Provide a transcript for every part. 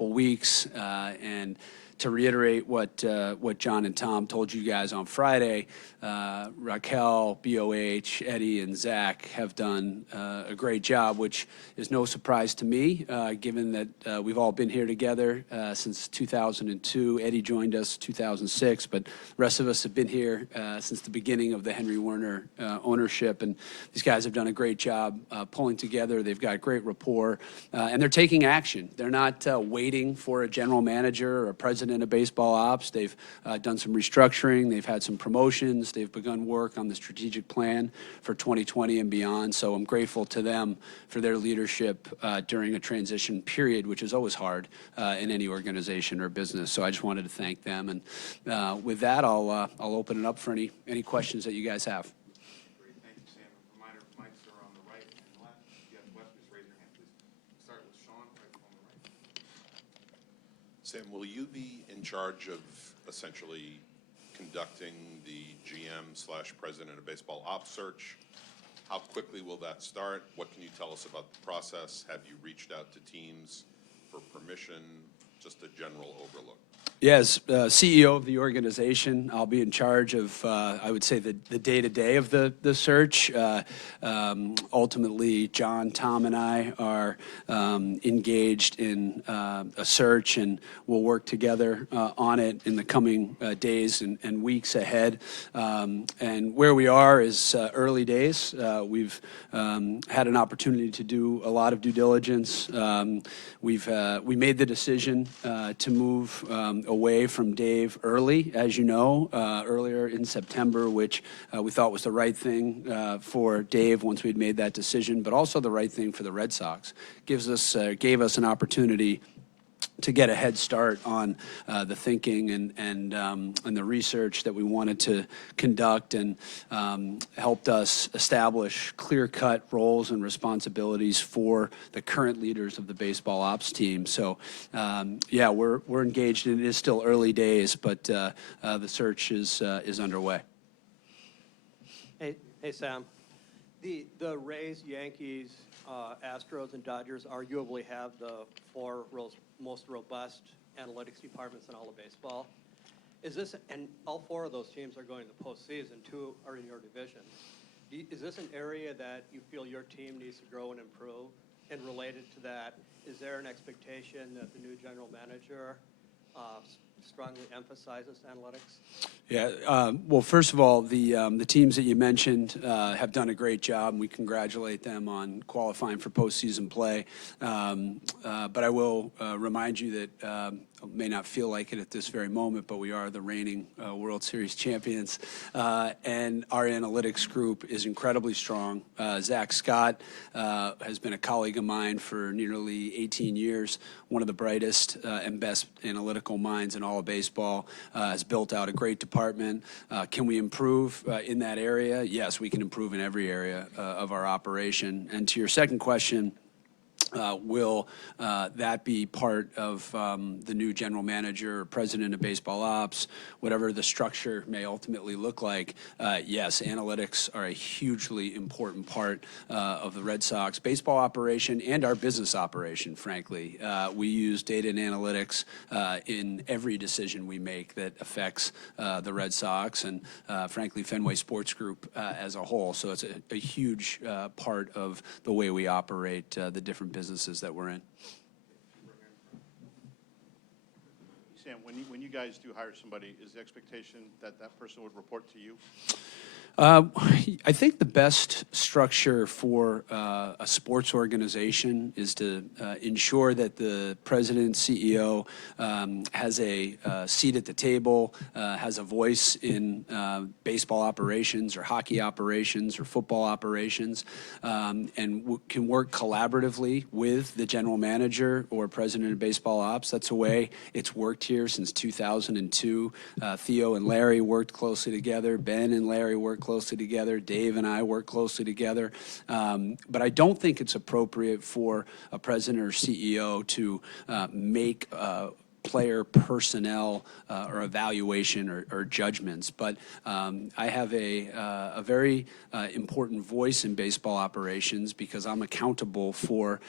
couple weeks, and to reiterate what John and Tom told you guys on Friday, Raquel, BOH, Eddie, and Zach have done a great job, which is no surprise to me, given that we've all been here together since 2002. Eddie joined us 2006, but the rest of us have been here since the beginning of the Henry Werner ownership, and these guys have done a great job pulling together. They've got great rapport, and they're taking action. They're not waiting for a general manager or a president of baseball ops. They've done some restructuring. They've had some promotions. They've begun work on the strategic plan for 2020 and beyond. So I'm grateful to them for their leadership during a transition period, which is always hard in any organization or business. So I just wanted to thank them. And with that, I'll open it up for any questions that you guys have. Great, thank you, Sam. A reminder, mics are on the right and left. If you have questions, raise your hand, please. Start with Sean, right on the right. Sam, will you be in charge of essentially conducting the GM/president of baseball ops search? How quickly will that start? What can you tell us about the process? Have you reached out to teams for permission? Just a general overlook. Yes, CEO of the organization, I'll be in charge of, I would say, the day-to-day of the search. Ultimately, John, Tom, and I are engaged in a search, and we'll work together on it in the coming days and weeks ahead. And where we are is early days. We've had an opportunity to do a lot of due diligence. We made the decision to move away from Dave early, as you know, earlier in September, which we thought was the right thing for Dave once we'd made that decision, but also the right thing for the Red Sox. Gave us an opportunity to get a head start on the thinking and the research that we wanted to conduct, and helped us establish clear-cut roles and responsibilities for the current leaders of the baseball ops team. So, yeah, we're engaged, and it is still early days, but the search is underway. Hey, Sam. The Rays, Yankees, Astros, and Dodgers arguably have the four most robust analytics departments in all of baseball. And all four of those teams are going to the postseason. Two are in your division. Is this an area that you feel your team needs to grow and improve? And related to that, is there an expectation that the new general manager strongly emphasizes analytics? Yeah, well, first of all, the teams that you mentioned have done a great job, and we congratulate them on qualifying for postseason play. But I will remind you that may not feel like it at this very moment, but we are the reigning World Series champions, and our analytics group is incredibly strong. Zach Scott has been a colleague of mine for nearly 18 years, one of the brightest and best analytical minds in all of baseball, has built out a great department. Can we improve in that area? Yes, we can improve in every area of our operation. And to your second question, will that be part of the new general manager or president of baseball ops, whatever the structure may ultimately look like? Yes, analytics are a hugely important part of the Red Sox baseball operation and our business operation, frankly. We use data and analytics in every decision we make that affects the Red Sox and, frankly, Fenway Sports Group as a whole. So it's a huge part of the way we operate the different businesses that we're in. Sam, when you guys do hire somebody, is the expectation that that person would report to you? I think the best structure for a sports organization is to ensure that the president, CEO has a seat at the table, has a voice in baseball operations or hockey operations or football operations, and can work collaboratively with the general manager or president of baseball ops. That's the way it's worked here since 2002. Theo and Larry worked closely together. Ben and Larry worked closely together. Dave and I work closely together. But I don't think it's appropriate for a president or CEO to make player personnel or evaluation or judgments. But I have a very important voice in baseball operations because I'm accountable for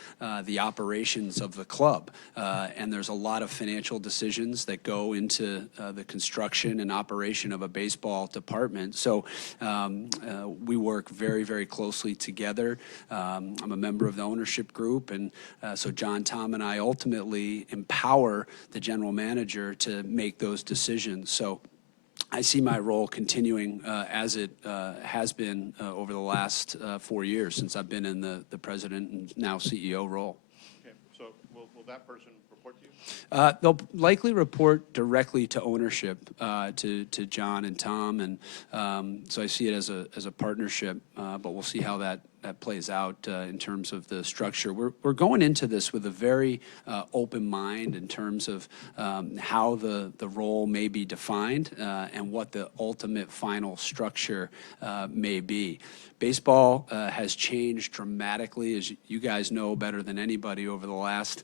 the operations of the club. And there's a lot of financial decisions that go into the construction and operation of a baseball department. So we work very, very closely together. I'm a member of the ownership group, and so John, Tom, and I ultimately empower the general manager to make those decisions. So I see my role continuing as it has been over the last 4 years since I've been in the president and now CEO role. Okay, so will that person report to you? They'll likely report directly to ownership, to John and Tom, and so I see it as a partnership. But we'll see how that plays out in terms of the structure. We're going into this with a very open mind in terms of how the role may be defined and what the ultimate final structure may be. Baseball has changed dramatically, as you guys know better than anybody, over the last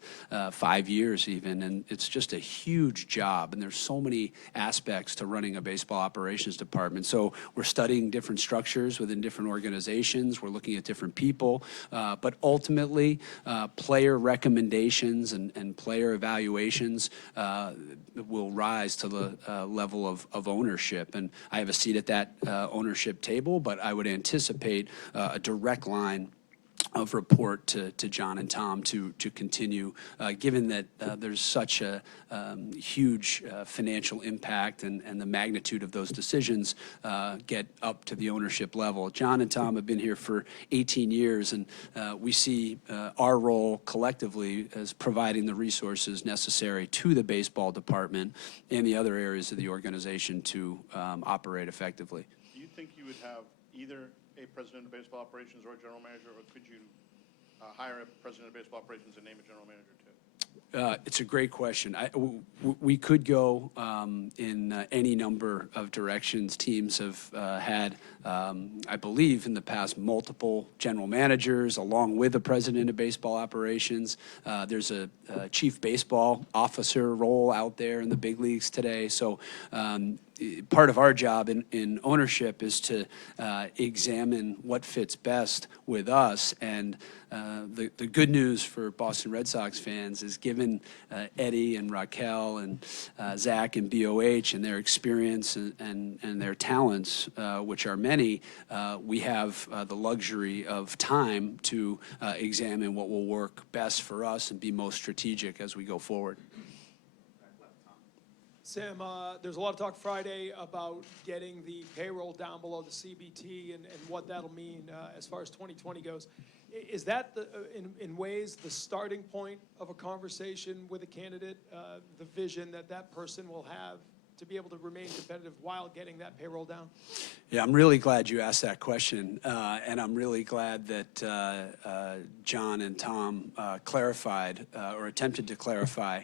5 years even, and it's just a huge job, and there's so many aspects to running a baseball operations department. So we're studying different structures within different organizations. We're looking at different people, but ultimately player recommendations and player evaluations will rise to the level of ownership. And I have a seat at that ownership table, but I would anticipate a direct line of report to John and Tom to continue, given that there's such a huge financial impact and the magnitude of those decisions get up to the ownership level. John and Tom have been here for 18 years, and we see our role collectively as providing the resources necessary to the baseball department and the other areas of the organization to operate effectively. Do you think you would have either a president of baseball operations or a general manager, or could you hire a president of baseball operations and name a general manager too? It's a great question. We could go in any number of directions. Teams have had, I believe, in the past, multiple general managers along with the president of baseball operations. There's a chief baseball officer role out there in the big leagues today. So part of our job in ownership is to examine what fits best with us. And the good news for Boston Red Sox fans is, given Eddie and Raquel and Zach and BOH and their experience and their talents, which are many, we have the luxury of time to examine what will work best for us and be most strategic as we go forward. Sam, there's a lot of talk Friday about getting the payroll down below the CBT and what that'll mean as far as 2020 goes. Is that, in ways, the starting point of a conversation with a candidate, the vision that that person will have to be able to remain competitive while getting that payroll down? Yeah, I'm really glad you asked that question, and I'm really glad that John and Tom clarified or attempted to clarify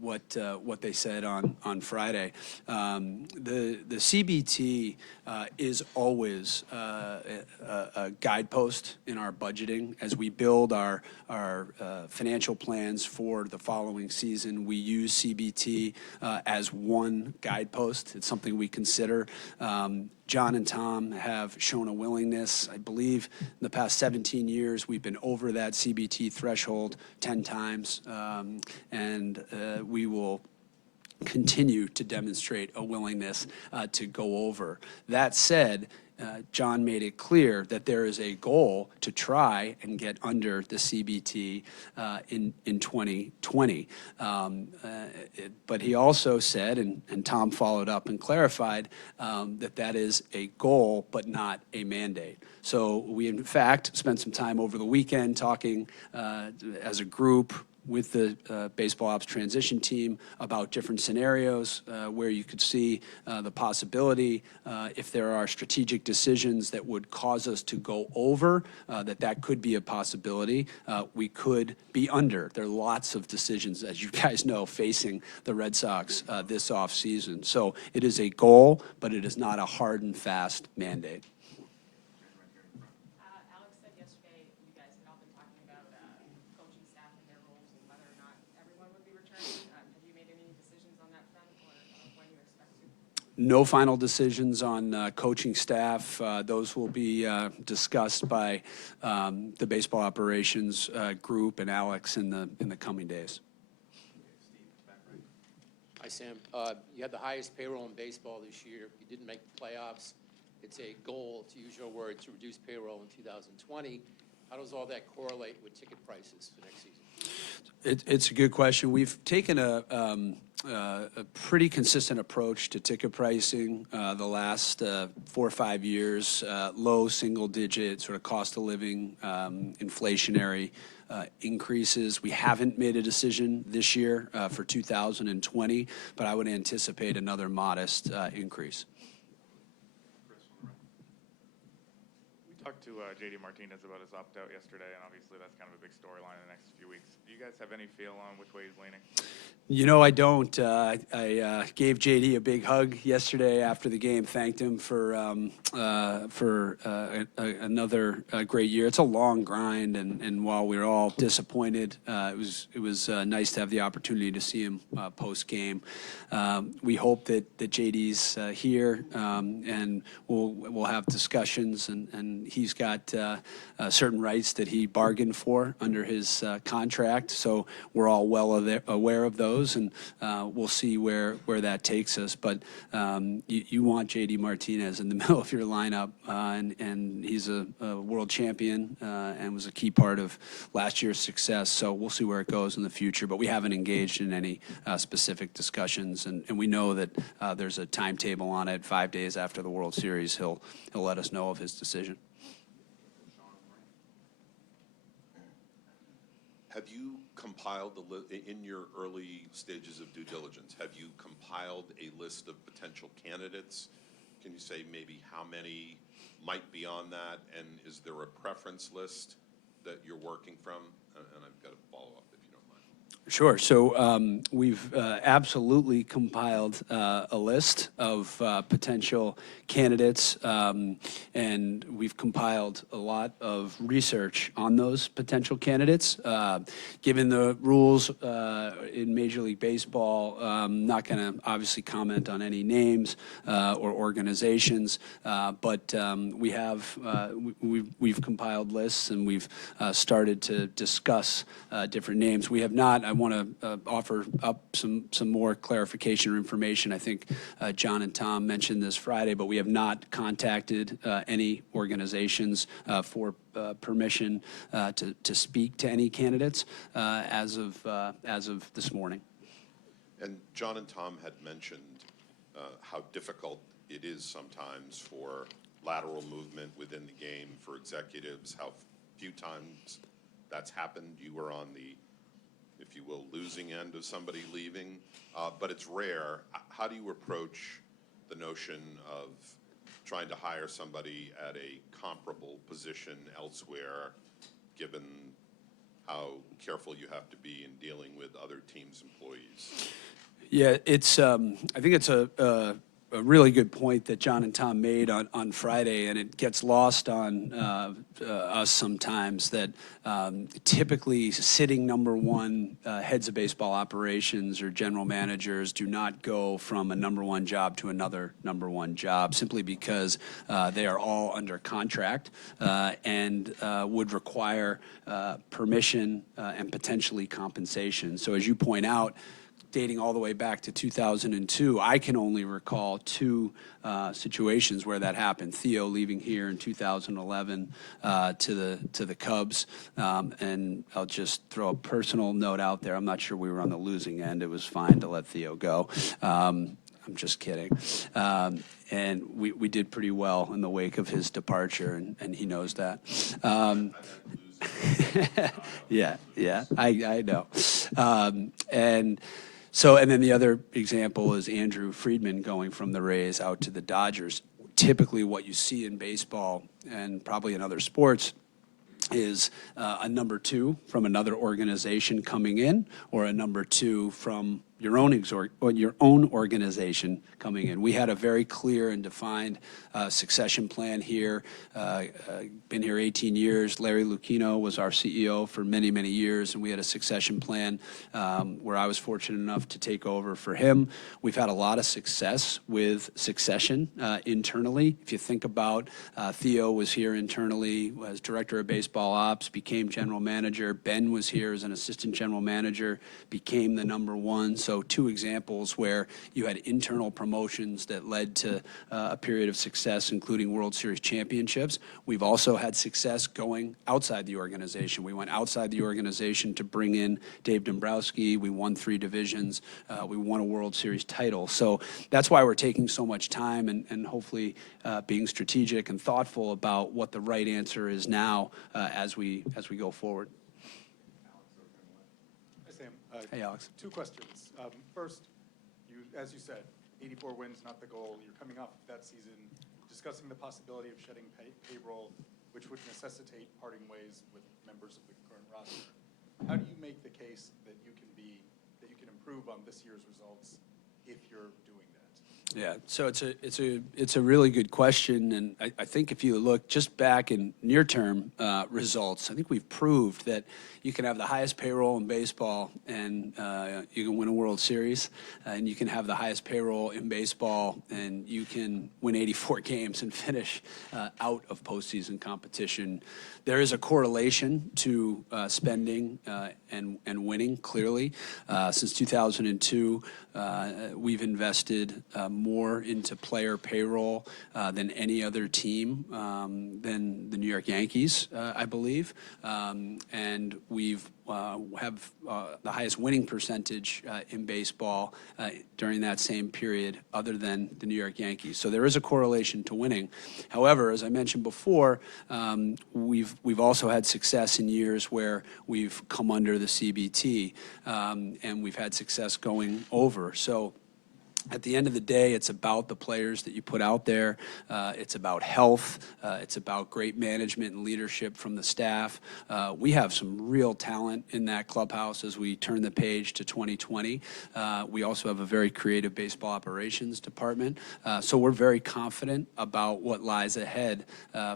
what they said on Friday. The CBT is always a guidepost in our budgeting. As we build our financial plans for the following season, we use CBT as one guidepost. It's something we consider. John and Tom have shown a willingness. I believe in the past 17 years, we've been over that CBT threshold 10 times, and we will continue to demonstrate a willingness to go over. That said, John made it clear that there is a goal to try and get under the CBT in 2020. But he also said, and Tom followed up and clarified, that is a goal but not a mandate. So we, in fact, spent some time over the weekend talking as a group with the baseball ops transition team about different scenarios where you could see the possibility, if there are strategic decisions that would cause us to go over, that could be a possibility. We could be under. There are lots of decisions, as you guys know, facing the Red Sox this offseason. So it is a goal, but it is not a hard and fast mandate. Alex said yesterday you guys had all been talking about coaching staff and their roles and whether or not everyone would be returning. Have you made any No final decisions on coaching staff. Those will be discussed by the baseball operations group and Alex in the coming days. Hi, Sam. You had the highest payroll in baseball this year. You didn't make the playoffs. It's a goal, to use your word, to reduce payroll in 2020. How does all that correlate with ticket prices for next season? It's a good question. We've taken a pretty consistent approach to ticket pricing the last 4 or 5 years, low single-digit sort of cost of living, inflationary increases. We haven't made a decision this year for 2020, but I would anticipate another modest increase. We talked to JD Martinez about his opt-out yesterday, and obviously that's kind of a big storyline in the next few weeks. Do you guys have any feel on which way he's leaning? You know, I don't. I gave JD a big hug yesterday after the game. Thanked him for another great year. It's a long grind, and while we were all disappointed, it was nice to have the opportunity to see him post game. We hope that JD's here, and we'll have discussions, and he's got certain rights that he bargained for under his contract. So we're all well aware of those. And we'll see where that takes us. But you want J.D. Martinez in the middle of your lineup, and he's a world champion and was a key part of last year's success. So we'll see where it goes in the future. But we haven't engaged in any specific discussions, and we know that there's a timetable on it. 5 days after the World Series, he'll let us know of his decision. Have you compiled in your early stages of due diligence, have you compiled a list of potential candidates? Can you say maybe how many might be on that? And is there a preference list that you're working from? And I've got a follow-up if you don't mind. Sure. So we've absolutely compiled a list of potential candidates, and we've compiled a lot of research on those potential candidates. Given the rules in Major League Baseball, I'm not going to obviously comment on any names or organizations, but we've compiled lists, and we've started to discuss different names. We have not. I want to offer up some more clarification or information. I think John and Tom mentioned this Friday, but we have not contacted any organizations for permission to speak to any candidates as of this morning. And John and Tom had mentioned how difficult it is sometimes for lateral movement within the game for executives, how few times that's happened. You were on the, if you will, losing end of somebody leaving, but it's rare. How do you approach the notion of trying to hire somebody at a comparable position elsewhere, given how careful you have to be in dealing with other teams' employees? Yeah, it's. I think it's a really good point that John and Tom made on Friday, and it gets lost on us sometimes that typically sitting number one heads of baseball operations or general managers do not go from a number one job to another number one job simply because they are all under contract and would require permission and potentially compensation. So as you point out, dating all the way back to 2002, I can only recall two situations where that happened. Theo leaving here in 2011 to the Cubs, and I'll just throw a personal note out there. I'm not sure we were on the losing end. It was fine to let Theo go. I'm just kidding. And we did pretty well in the wake of his departure, and he knows that. Yeah, I know. And then the other example is Andrew Friedman going from the Rays out to the Dodgers. Typically what you see in baseball and probably in other sports is a number two from another organization coming in or a number two from your own organization coming in. We had a very clear and defined succession plan here. Been here 18 years. Larry Lucchino was our CEO for many, many years, and we had a succession plan where I was fortunate enough to take over for him. We've had a lot of success with succession internally. If you think about Theo was here internally, was director of baseball ops, became general manager. Ben was here as an assistant general manager, became the #1. So 2 examples where you had internal promotions that led to a period of success, including World Series championships. We've also had success going outside the organization. We went outside the organization to bring in Dave Dombrowski. We won 3 divisions. We won a World Series title. So that's why we're taking so much time and hopefully being strategic and thoughtful about what the right answer is now as we go forward. Hi, Sam. Hey, Alex. 2 questions. First, as you said, 84 wins, not the goal. You're coming off that season, discussing the possibility of shedding payroll, which would necessitate parting ways with members of the current roster. How do you make the case that you can improve on this year's results if you're doing that? Yeah, so it's a really good question, and I think if you look just back in near-term results, I think we've proved that you can have the highest payroll in baseball and you can win a World Series, and you can have the highest payroll in baseball and you can win 84 games and finish out of postseason competition. There is a correlation to spending and winning, clearly. Since 2002, we've invested more into player payroll than any other team than the New York Yankees, I believe. And we've have the highest winning percentage in baseball during that same period other than the New York Yankees. So there is a correlation to winning. However, as I mentioned before, we've also had success in years where we've come under the CBT and we've had success going over. So at the end of the day, it's about the players that you put out there. It's about health. It's about great management and leadership from the staff. We have some real talent in that clubhouse as we turn the page to 2020. We also have a very creative baseball operations department. So we're very confident about what lies ahead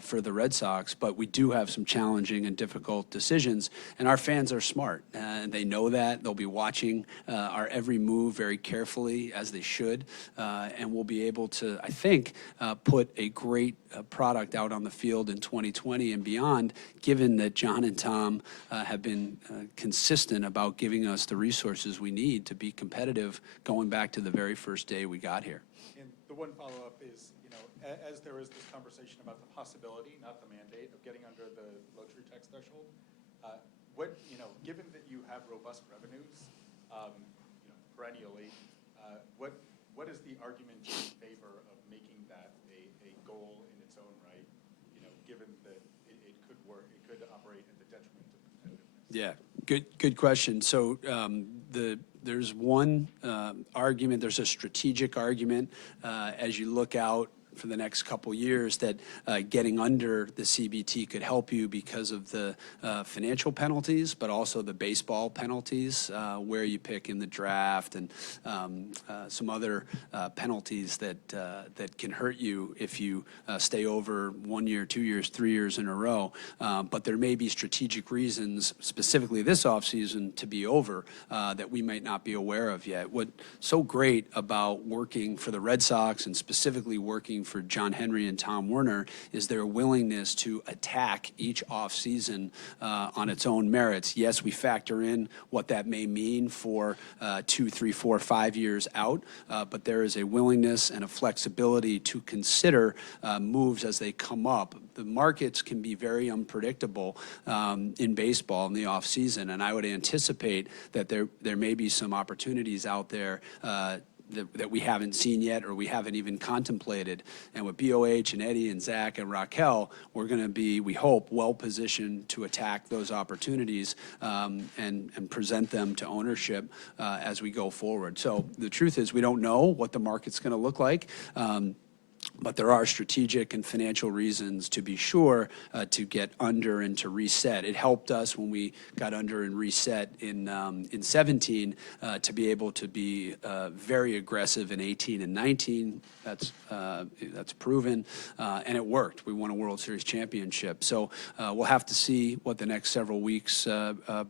for the Red Sox, but we do have some challenging and difficult decisions, and our fans are smart, and they know that. They'll be watching our every move very carefully, as they should, and we'll be able to, I think, put a great product out on the field in 2020 and beyond, given that John and Tom have been consistent about giving us the resources we need to be competitive going back to the very first day we got here. And the one follow-up is, as there is this conversation about the possibility, not the mandate, of getting under the luxury tax threshold, given that you have robust revenues, perennially, what is the argument in favor of making that a goal in its own right, given that it could work, it could operate at the detriment of competitiveness? Yeah, good question. So there's one argument, there's a strategic argument as you look out for the next couple years that getting under the CBT could help you because of the financial penalties, but also the baseball penalties, where you pick in the draft, and some other penalties that can hurt you if you stay over 1 year, 2 years, 3 years in a row. But there may be strategic reasons, specifically this offseason, to be over that we might not be aware of yet. What's so great about working for the Red Sox, and specifically working for John Henry and Tom Werner, is their willingness to attack each offseason on its own merits. Yes, we factor in what that may mean for 2, 3, 4, 5 years out, but there is a willingness and a flexibility to consider moves as they come up. The markets can be very unpredictable in baseball in the offseason, and I would anticipate that there may be some opportunities out there that we haven't seen yet, or we haven't even contemplated. And with BOH and Eddie and Zach and Raquel, we're going to be, we hope, well positioned to attack those opportunities and present them to ownership as we go forward. So the truth is, we don't know what the market's going to look like. But there are strategic and financial reasons to be sure to get under and to reset. It helped us when we got under and reset in 17 to be able to be very aggressive in 18 and 19. That's proven, and it worked. We won a World Series championship. So we'll have to see what the next several weeks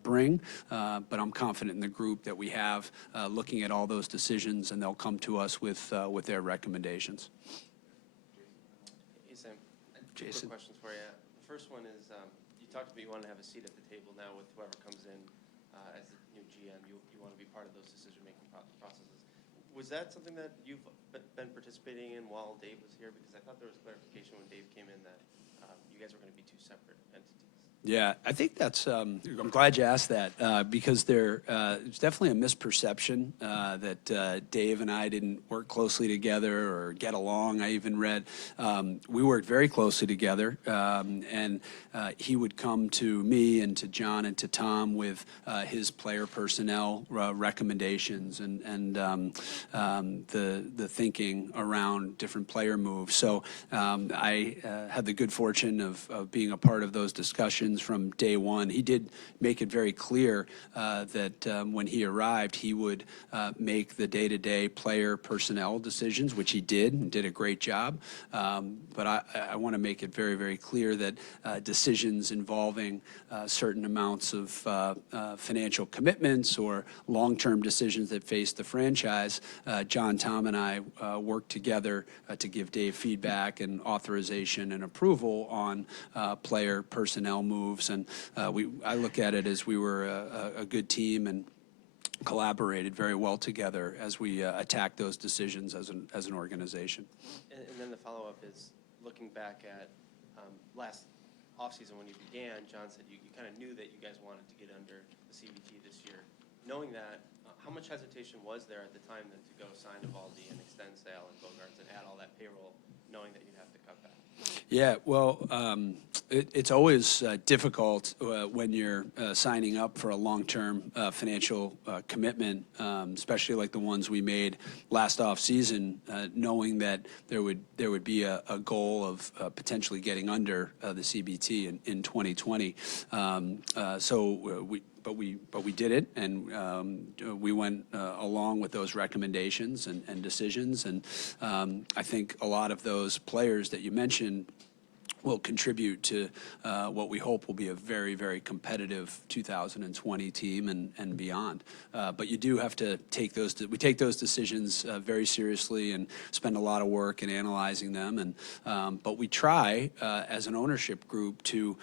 bring, but I'm confident in the group that we have looking at all those decisions, and they'll come to us with their recommendations. Hey, Sam. Two Jason. quick questions for you. The first one is, you talked about you want to have a seat at the table now with whoever comes in as the new GM. You want to be part of those decision-making processes. Was that something that you've been participating in while Dave was here? Because I thought there was clarification when Dave came in that you guys were going to be two separate entities. Yeah, I think that's, I'm glad you asked that because it's definitely a misperception that Dave and I didn't work closely together or get along. I even read, we worked very closely together, and he would come to me and to John and to Tom with his player personnel recommendations and the thinking around different player moves. So I had the good fortune of being a part of those discussions from day one. He did make it very clear that when he arrived, he would make the day-to-day player personnel decisions, which he did and did a great job. But I want to make it very, very clear that decisions involving certain amounts of financial commitments or long-term decisions that face the franchise, John, Tom, and I worked together to give Dave feedback and authorization and approval on player personnel moves. And I look at it as we were a good team and collaborated very well together as we attacked those decisions as an organization. And then the follow-up is looking back at last offseason when you began, John said you kind of knew that you guys wanted to get under the CBT this year. Knowing that, how much hesitation was there at the time then to go sign Evaldi and extend Sale and Bogarts and add all that payroll, knowing that you'd have to cut back? Yeah, well, it's always difficult when you're signing up for a long-term financial commitment, especially like the ones we made last off-season, knowing that there would be a goal of potentially getting under the CBT in 2020. But we did it, and we went along with those recommendations and decisions. And I think a lot of those players that you mentioned will contribute to what we hope will be a very, very competitive 2020 team and beyond. But you do have to take we take those decisions very seriously and spend a lot of work in analyzing them. And but we try as an ownership group to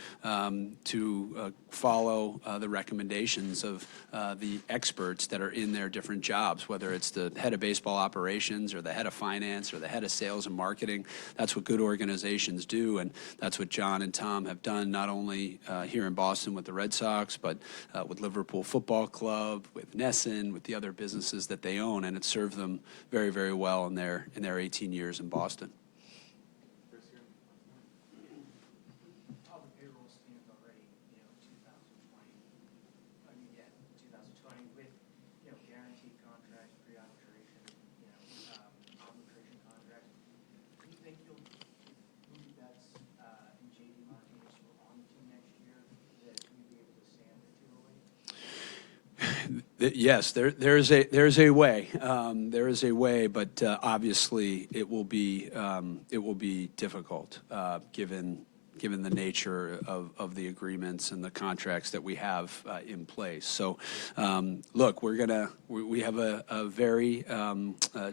follow the recommendations of the experts that are in their different jobs, whether it's the head of baseball operations or the head of finance or the head of sales and marketing. That's what good organizations do, and that's what John and Tom have done, not only here in Boston with the Red Sox, but with Liverpool Football Club, with Nesson, with the other businesses that they own, and it served them very, very well in their 18 years in Boston. How the payroll stands already, 2020 with, guaranteed contracts, pre-arbitration, arbitration contracts. Do you think you'll move Betts and J.D. Martinez on the team next year, that you'll be able to stand the 208? Yes, there's a way. There is a way, but obviously it will be difficult given the nature of the agreements and the contracts that we have in place. So, look, we have a very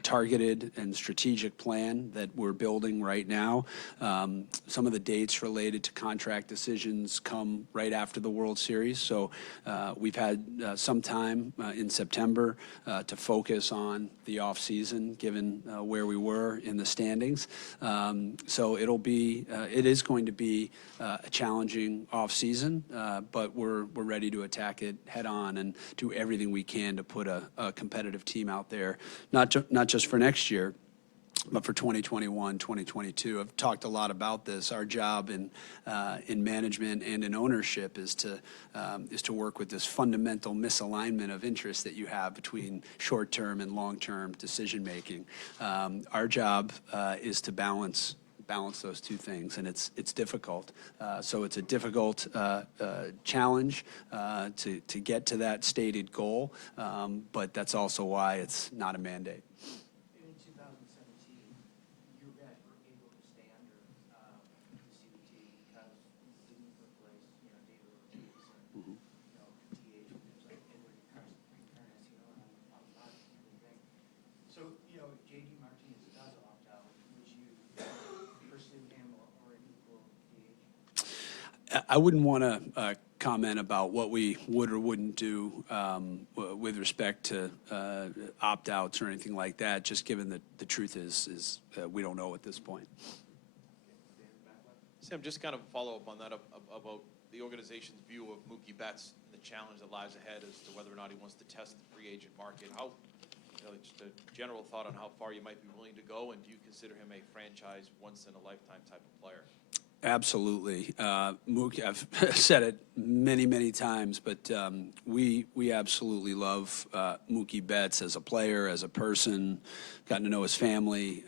targeted and strategic plan that we're building right now. Some of the dates related to contract decisions come right after the World Series. So we've had some time in September to focus on the off season, given where we were in the standings. So it is going to be a challenging off-season, but we're ready to attack it head-on and do everything we can to put a competitive team out there, not just for next year, But for 2021, 2022, I've talked a lot about this. Our job in management and in ownership is to work with this fundamental misalignment of interest that you have between short-term and long-term decision making. Our job is to balance those two things, and it's difficult. So it's a difficult challenge to get to that stated goal, but that's also why it's not a mandate. In 2017, you guys were able to stay under the CBT because you didn't replace, David Ortiz and, DH, and Edward Encarnacion on everything. So, if J.D. Martinez does opt out, would you pursue him or an equal DH? I wouldn't want to comment about what we would or wouldn't do with respect to opt-outs or anything like that, just given that the truth is we don't know at this point. Sam, just kind of a follow-up on that about the organization's view of Mookie Betts and the challenge that lies ahead as to whether or not he wants to test the free agent market. How, just a general thought on how far you might be willing to go, and do you consider him a franchise, once-in-a-lifetime type of player? Absolutely. Mookie, I've said it many, many times, but we absolutely love Mookie Betts as a player, as a person, gotten to know his family.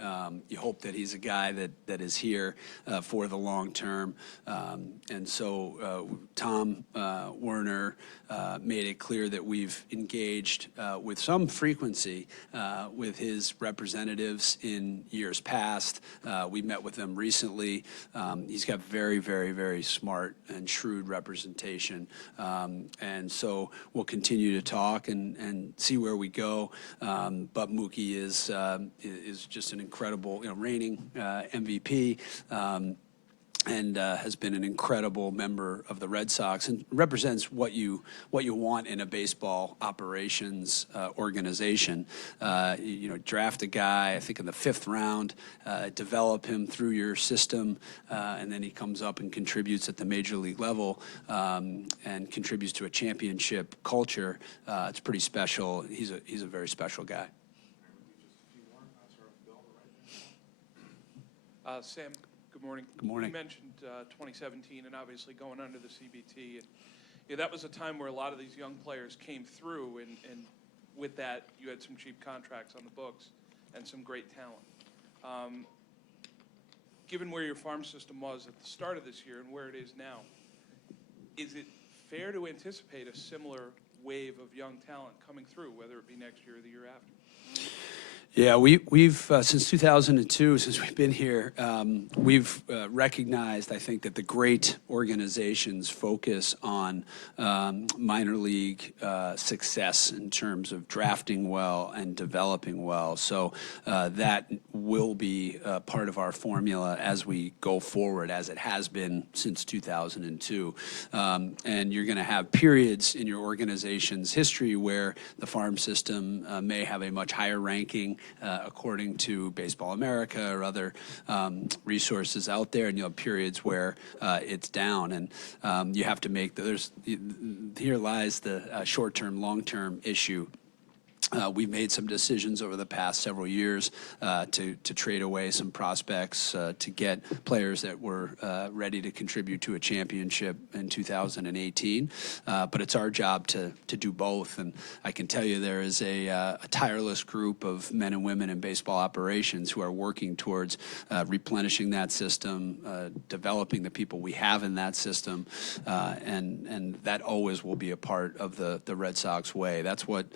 You hope that he's a guy that is here for the long term. And so Tom Werner made it clear that we've engaged with some frequency with his representatives in years past. We met with them recently. He's got very, very, very smart and shrewd representation. And so we'll continue to talk and see where we go. But Mookie is just an incredible, reigning MVP. And has been an incredible member of the Red Sox and represents what you want in a baseball operations organization. Draft a guy, I think in the 5th round, develop him through your system, and then he comes up and contributes at the major league level and contributes to a championship culture. It's pretty special. He's a very special guy. Sam, good morning. Good morning. You mentioned 2017 and obviously going under the CBT. And, that was a time where a lot of these young players came through, and with that, you had some cheap contracts on the books and some great talent. Given where your farm system was at the start of this year and where it is now, is it fair to anticipate a similar wave of young talent coming through, whether it be next year or the year after? Yeah, we've since 2002, since we've been here, we've recognized, I think, that the great organizations focus on minor league success in terms of drafting well and developing well. So that will be part of our formula as we go forward, as it has been since 2002. And you're going to have periods in your organization's history where the farm system may have a much higher ranking according to Baseball America or other resources out there, and you'll have periods where it's down, and you have to make here lies the short-term, long-term issue. We've made some decisions over the past several years to trade away some prospects to get players that were ready to contribute to a championship in 2018. But it's our job to do both. And I can tell you there is a tireless group of men and women in baseball operations who are working towards replenishing that system, developing the people we have in that system, and that always will be a part of the Red Sox way. That's what,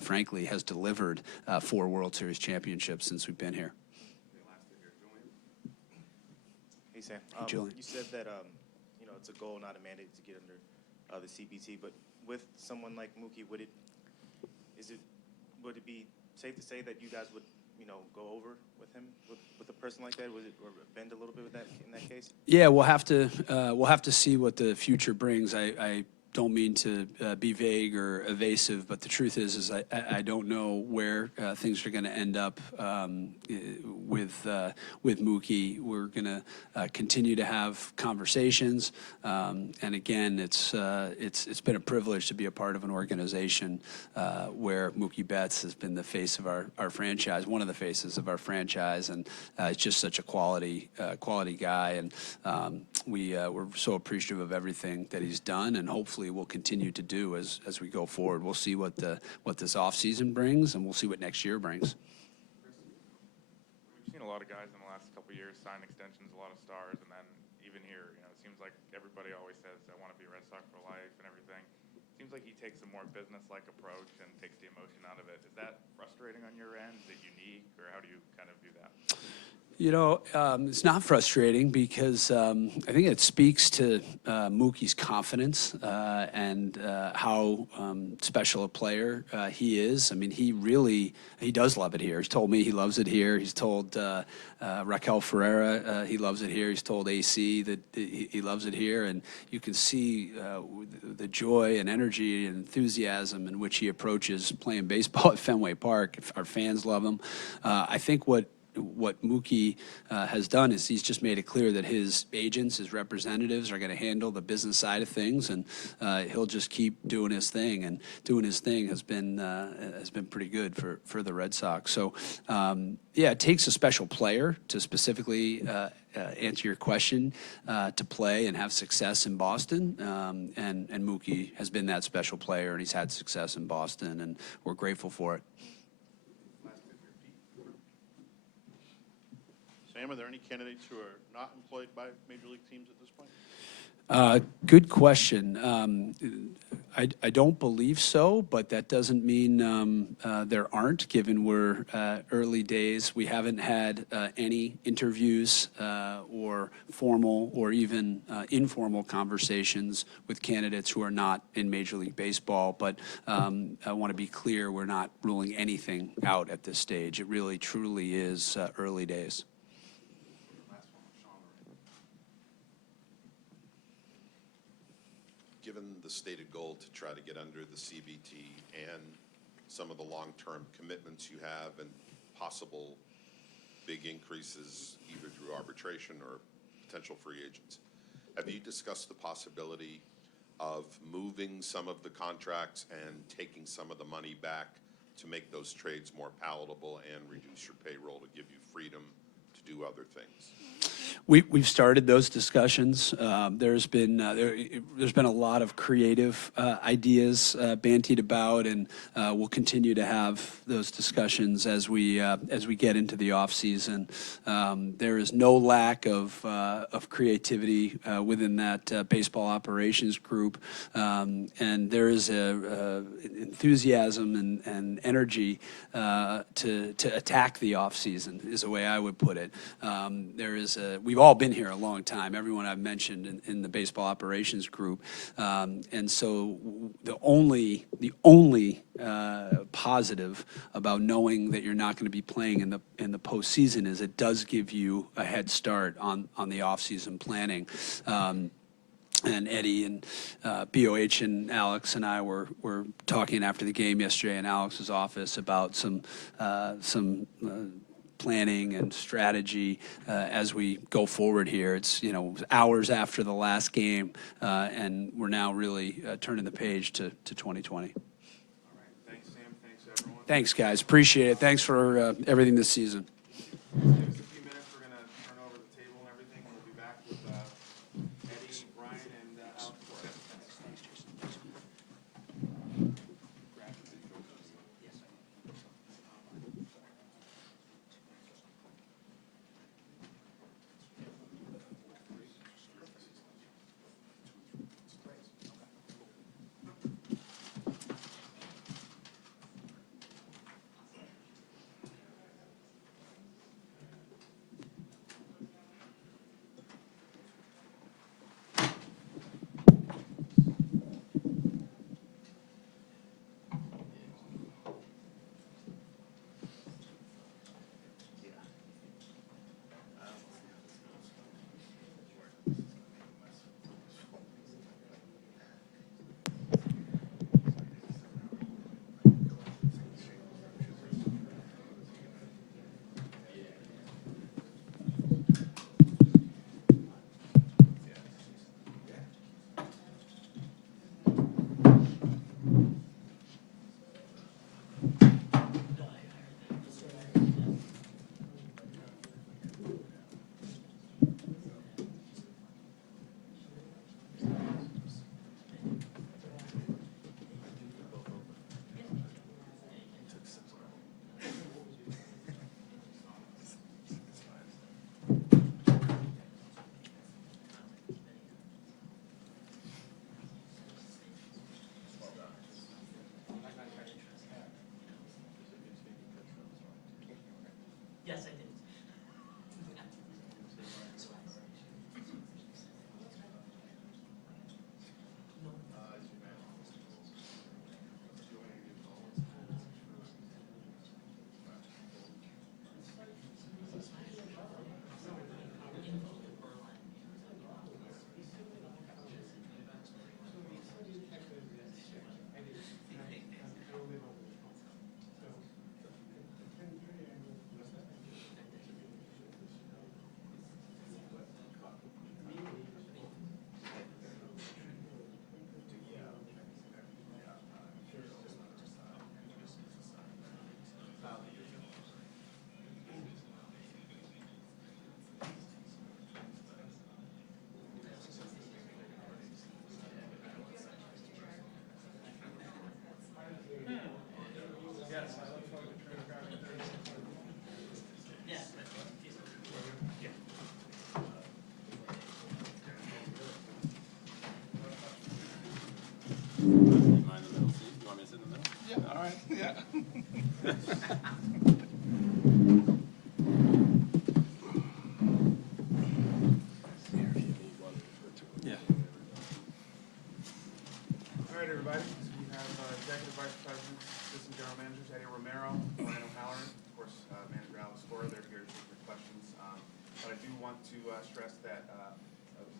frankly, has delivered 4 World Series championships since we've been here. Hey, Sam. Julian. You said that it's a goal, not a mandate, to get under the CBT. But with someone like Mookie, would it be safe to say that you guys would go over with him with a person like that? Would it or bend a little bit with that in that case? Yeah, we'll have to see what the future brings. I don't mean to be vague or evasive, but the truth is I don't know where things are going to end up with Mookie. We're going to continue to have conversations, and again, it's been a privilege to be a part of an organization where Mookie Betts has been the face of our franchise, one of the faces of our franchise, and it's just such a quality guy, and we're so appreciative of everything that he's done, and hopefully we'll continue to do as we go forward. We'll see what this offseason brings, and we'll see what next year brings. We've seen a lot of guys in the last couple of years sign extensions, a lot of stars, and then even here, it seems like everybody always says, I want to be Red Sox for life and everything. It seems like he takes a more business-like approach and takes the emotion out of it. Is that frustrating on your end? Is it unique, or how do you kind of view that? It's not frustrating because I think it speaks to Mookie's confidence and how special a player he is. I mean, he does love it here. He's told me he loves it here. He's told Raquel Ferreira he loves it here. He's told AC that he loves it here. And you can see the joy and energy and enthusiasm in which he approaches playing baseball at Fenway Park. Our fans love him. I think what Mookie has done is he's just made it clear that his agents, his representatives are going to handle the business side of things, and he'll just keep doing his thing. And doing his thing has been pretty good for the Red Sox. So, yeah, it takes a special player to specifically answer your question, to play and have success in Boston. And Mookie has been that special player, and he's had success in Boston, and we're grateful for it. Sam, are there any candidates who are not employed by major league teams at this point? Good question. I don't believe so, but that doesn't mean there aren't, given we're early days. We haven't had any interviews or formal or even informal conversations with candidates who are not in Major League Baseball, but I want to be clear, we're not ruling anything out at this stage. It really, truly is early days. Given the stated goal to try to get under the CBT and some of the long-term commitments you have and possible big increases either through arbitration or potential free agents, have you discussed the possibility of moving some of the contracts and taking some of the money back to make those trades more palatable and reduce your payroll to give you freedom to do other things? We've started those discussions. There's been a lot of creative ideas bandied about, and we'll continue to have those discussions as we get into the off season. There is no lack of creativity within that baseball operations group, and there is enthusiasm and energy to attack the off season, is the way I would put it. We've all been here a long time, everyone I've mentioned in the baseball operations group, and so the only positive about knowing that you're not going to be playing in the postseason is it does give you a head start on the off-season planning. And Eddie and BOH and Alex and I were talking after the game yesterday in Alex's office about some planning and strategy as we go forward here. It's hours after the last game, and we're now really turning the page to 2020. All right. Thanks, Sam. Thanks, everyone. Thanks, guys. Appreciate it. Thanks for everything this season. Give us a few minutes. We're going to turn over the table and everything. We'll be back with Eddie, Brian, and Alex Cora. stress that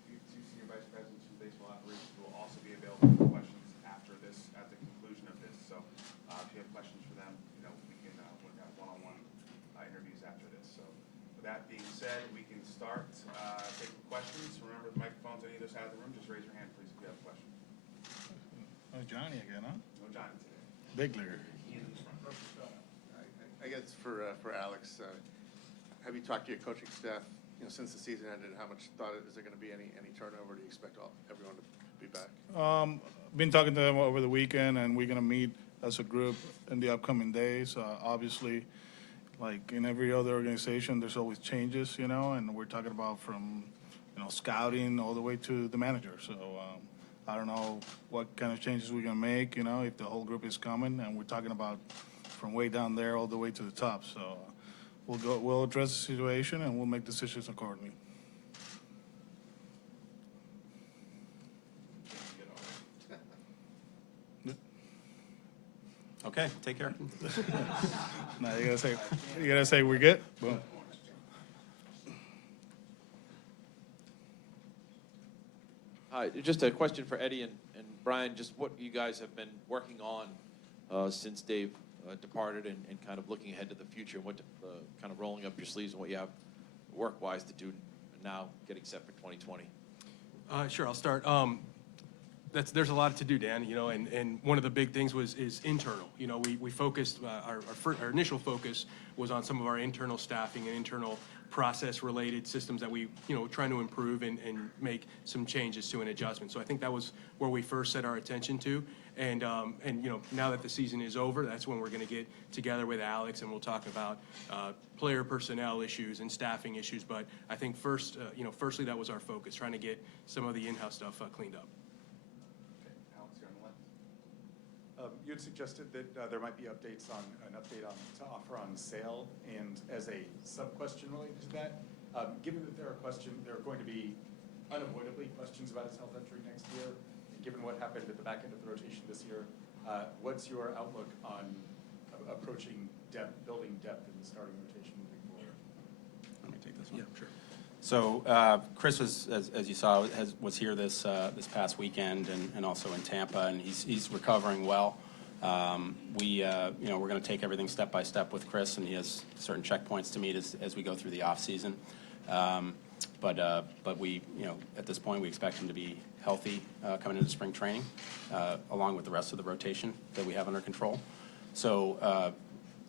two senior vice presidents from baseball operations will also be available for questions after this, at the conclusion of this. So if you have questions for them, we can we'll have one-on-one interviews after this. So with that being said, we can start taking questions. Remember, the microphone's on either side of the room. Just raise your hand, please, if you have a question. Oh, Johnny again, huh? No Johnny today. Big leaguer. Ian in the front. I guess for Alex, have you talked to your coaching staff, since the season ended? How much thought is there going to be any turnover? Do you expect everyone to be back? Been talking to them over the weekend, and we're gonna meet as a group in the upcoming days. Obviously, like in every other organization, there's always changes, and we're talking about from, scouting all the way to the manager. So I don't know what kind of changes we're gonna make, if the whole group is coming, and we're talking about from way down there all the way to the top. So we'll address the situation, and we'll make decisions accordingly. Okay, take care. Now you gotta say we're good. Boom. Hi, just a question for Eddie and Brian, just what you guys have been working on since Dave departed and kind of looking ahead to the future, and what kind of rolling up your sleeves and what you have work-wise to do now getting set for 2020. Sure, I'll start. There's a lot to do, Dan, and one of the big things is internal. We focused, our initial focus was on some of our internal staffing and internal process-related systems that we, trying to improve and make some changes to an adjustment. So I think that was where we first set our attention to. And now that the season is over, that's when we're going to get together with Alex and we'll talk about player personnel issues and staffing issues. But I think firstly, that was our focus, trying to get some of the in-house stuff cleaned up. Alex, you're on the left. You had suggested that there might be an update to offer on sale, and as a sub-question related to that, given that there are going to be unavoidably questions about his health entry next year, and given what happened at the back end of the rotation this year, what's your outlook on approaching building depth in the starting rotation moving forward? Let me take this one. Yeah, sure. So Chris was, as you saw, was here this past weekend and also in Tampa, and he's recovering well. We're going to take everything step by step with Chris, and he has certain checkpoints to meet as we go through the off season. But we, at this point, we expect him to be healthy coming into spring training, along with the rest of the rotation that we have under control. So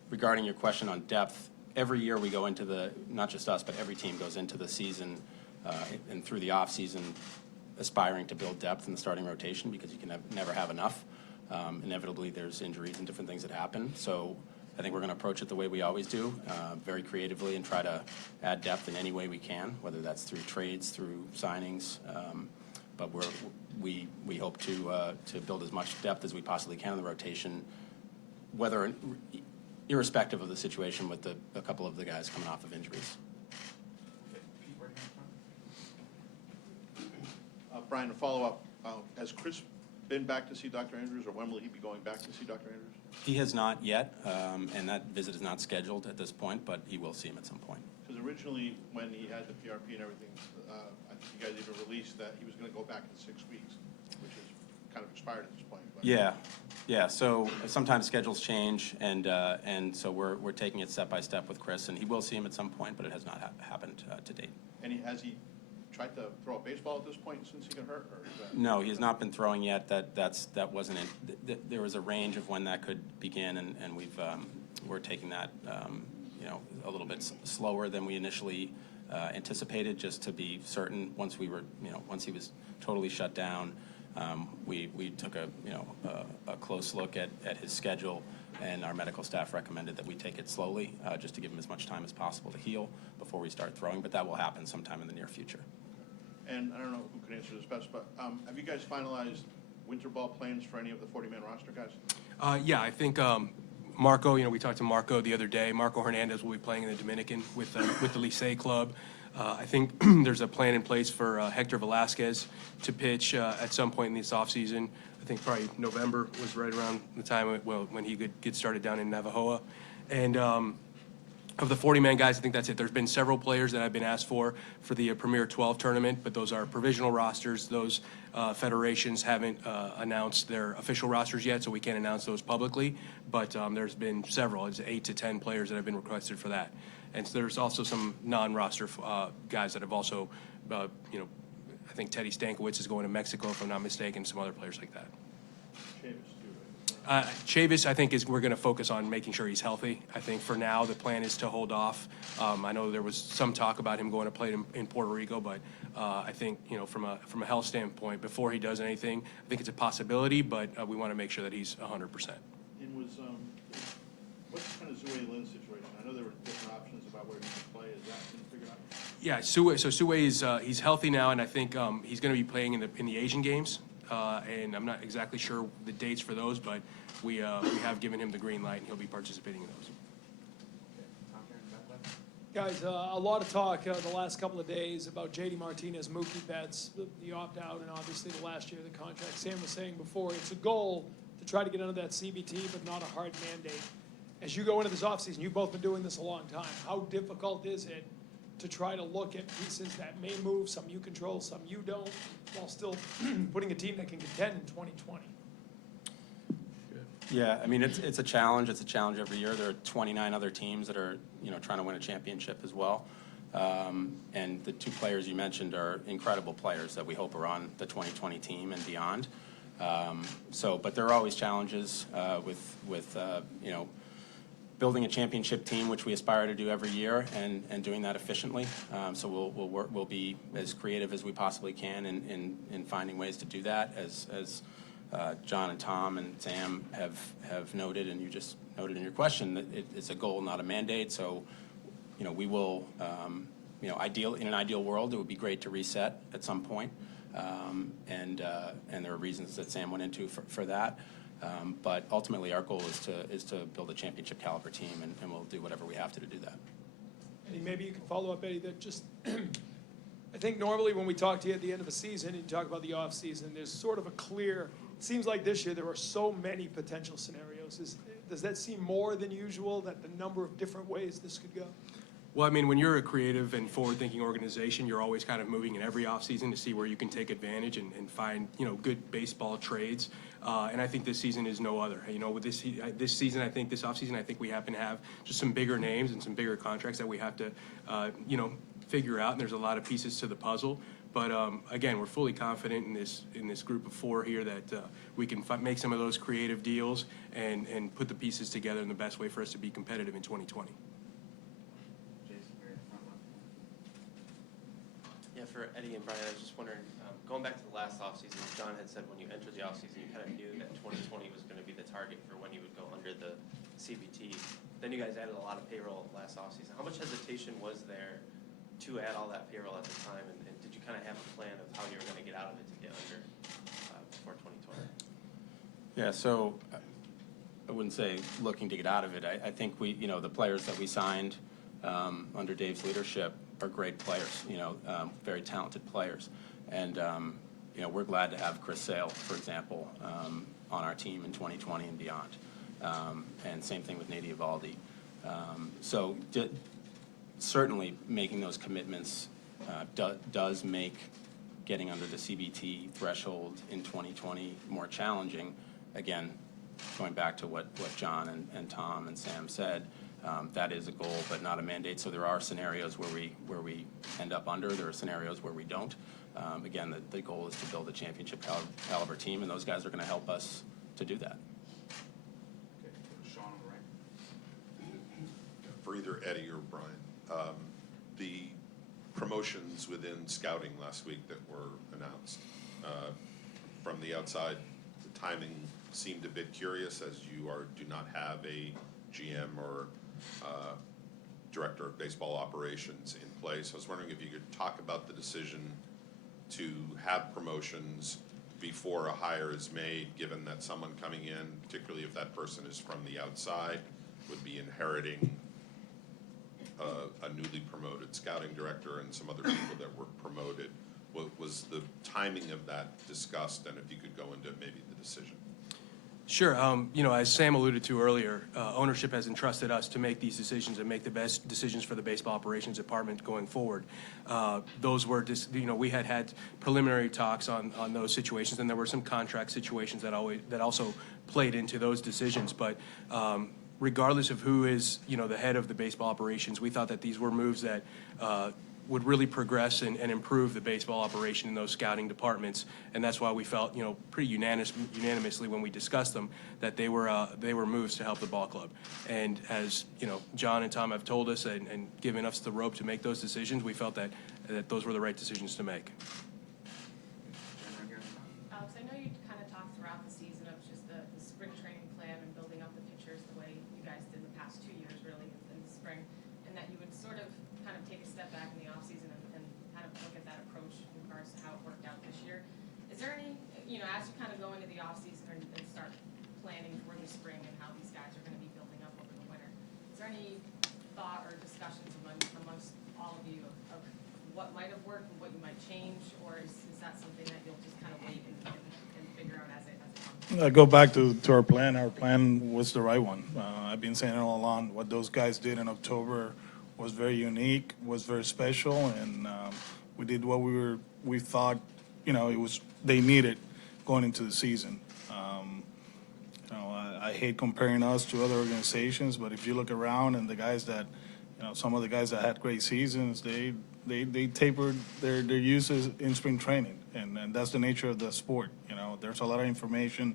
regarding your question on depth, every year we go into not just us, but every team goes into the season and through the off season aspiring to build depth in the starting rotation, because you can never have enough. Inevitably, there's injuries and different things that happen. So I think we're going to approach it the way we always do, very creatively, and try to add depth in any way we can, whether that's through trades, through signings. But we hope to build as much depth as we possibly can in the rotation, irrespective of the situation with a couple of the guys coming off of injuries. Okay, Pete, right here in front. Brian, a follow-up. Has Chris been back to see Dr. Andrews, or when will he be going back to see Dr. Andrews? He has not yet, and that visit is not scheduled at this point, but he will see him at some point. Because originally, when he had the PRP and everything, I think you guys even released that he was going to go back in 6 weeks, which is kind of expired at this point. But Yeah. So sometimes schedules change, and so we're taking it step by step with Chris, and he will see him at some point, but it has not happened to date. And has he tried to throw a baseball at this point since he got hurt? Or is that... No, he has not been throwing yet. That wasn't it. There was a range of when that could begin, and we're taking that a little bit slower than we initially anticipated, just to be certain. Once he was totally shut down, we took a close look at his schedule, and our medical staff recommended that we take it slowly, just to give him as much time as possible to heal before we start throwing. But that will happen sometime in the near future. And I don't know who can answer this best, but have you guys finalized winter ball plans for any of the 40-man roster guys? Yeah, I think Marco, we talked to Marco the other day. Marco Hernandez will be playing in the Dominican with the Licey club. I think there's a plan in place for Hector Velasquez to pitch at some point in this offseason. I think probably November was right around the time when he could get started down in Navajoa. And Of the 40-man guys, I think that's it. There's been several players that I've been asked for the Premier 12 tournament, but those are provisional rosters. Those federations haven't announced their official rosters yet, so we can't announce those publicly. But there's been several. It's 8 to 10 players that have been requested for that. And so there's also some non-roster guys that have also, you know, I think Teddy Stankiewicz is going to Mexico, if I'm not mistaken, some other players like that. Chavis, I think, we're going to focus on making sure he's healthy. I think for now the plan is to hold off. I know there was some talk about him going to play in Puerto Rico, but I think, you know, from a health standpoint, before he does anything, I think it's a possibility, but we want to make sure that he's 100%. And what's kind of Zue Lin's situation? I know there were different options about where he could play. Is that been figured out? Yeah, Sue is he's healthy now, and I think he's going to be playing in the Asian games. And I'm not exactly sure the dates for those, but we have given him the green light, and he'll be participating in those. Guys, a lot of talk the last couple of days about J.D. Martinez, Mookie Betts, the opt-out, and obviously the last year of the contract. Sam was saying before, it's a goal to try to get under that CBT, but not a hard mandate. As you go into this offseason, you've both been doing this a long time. How difficult is it to try to look at pieces that may move, some you control, some you don't, while still putting a team that can contend in 2020? Yeah, I mean, it's a challenge. It's a challenge every year. There are 29 other teams that are, you know, trying to win a championship as well. And the two players you mentioned are incredible players that we hope are on the 2020 team and beyond. But there are always challenges with you know, building a championship team, which we aspire to do every year, and doing that efficiently. So we'll be as creative as we possibly can in finding ways to do that, as John and Tom and Sam have noted, and you just noted in your question, that it's a goal, not a mandate. So, you know, we will, you know, in an ideal world, it would be great to reset at some point, and there are reasons that Sam went into for that. But ultimately, our goal is to build a championship caliber team, and we'll do whatever we have to do that. Eddie, maybe you can follow up, Eddie, that just, I think normally when we talk to you at the end of the season and you talk about the off season, there's sort of a clear, it seems like this year there are so many potential scenarios. Does that seem more than usual, that the number of different ways this could go? Well, I mean, when you're a creative and forward-thinking organization, you're always kind of moving in every offseason to see where you can take advantage and find, you know, good baseball trades. And I think this season is no other. You know, with this season, I think this offseason, I think we happen to have just some bigger names and some bigger contracts that we have to, you know, figure out. And there's a lot of pieces to the puzzle. But again, we're fully confident in this group of four here that we can make some of those creative deals and put the pieces together in the best way for us to be competitive in 2020. Yeah, for Eddie and Brian, I was just wondering, going back to the last offseason, John had said when you entered the offseason, you kind of knew that 2020 was going to be the target for when you would go under the CBT. Then you guys added a lot of payroll last offseason. How much hesitation was there to add all that payroll at the time, and did you kind of have a plan of how you were going to get out of it to get under before 2020? Yeah, so I wouldn't say looking to get out of it. I think you know, the players that we signed under Dave's leadership are great players, you know, very talented players. And, you know, we're glad to have Chris Sale, for example, on our team in 2020 and beyond. And same thing with Nady Eovaldi. Certainly making those commitments does make getting under the CBT threshold in 2020 more challenging. Again, going back to what John and Tom and Sam said, that is a goal, but not a mandate. So there are scenarios where we end up under. There are scenarios where we don't. Again, the goal is to build a championship caliber team, and those guys are going to help us to do that. Okay, Sean on the right. For either Eddie or Brian, the promotions within scouting last week that were announced, from the outside, the timing seemed a bit curious, as you do not have a GM or director of baseball operations in place. I was wondering if you could talk about the decision to have promotions before a hire is made, given that someone coming in, particularly if that person is from the outside, would be inheriting a newly promoted scouting director and some other people that were promoted. What was the timing of that discussed, and if you could go into maybe the decision? Sure. As Sam alluded to earlier, ownership has entrusted us to make these decisions and make the best decisions for the baseball operations department going forward. Those were just, we had preliminary talks on those situations, and there were some contract situations that also played into those decisions. But regardless of who is, the head of the baseball operations, we thought that these were moves that would really progress and improve the baseball operation in those scouting departments. And that's why we felt, pretty unanimously when we discussed them, that they were moves to help the ball club. And as, John and Tom have told us and given us the rope to make those decisions, we felt that those were the right decisions to make. Alex, I know you kind of talked throughout the season of just the spring training plan and building up the pitchers the way you guys did the past 2 years, really, in the spring, and that you would sort of kind of take a step back in the offseason and kind of look at that approach in regards to how it worked out this year. Is there any, as you kind of go into the offseason and start planning for the spring and how these guys are going to be building up over the winter, is there any thought or discussions amongst all of you of what might have worked and what you might change, or is that something that you'll just kind of wait and figure out as it comes? I go back to our plan. Our plan was the right one. I've been saying it all along. What those guys did in October was very unique, was very special, and we did what we thought, they needed going into the season. I hate comparing us to other organizations, but if you look around and the guys that, some of the guys that had great seasons, they tapered their uses in spring training, and that's the nature of the sport. There's a lot of information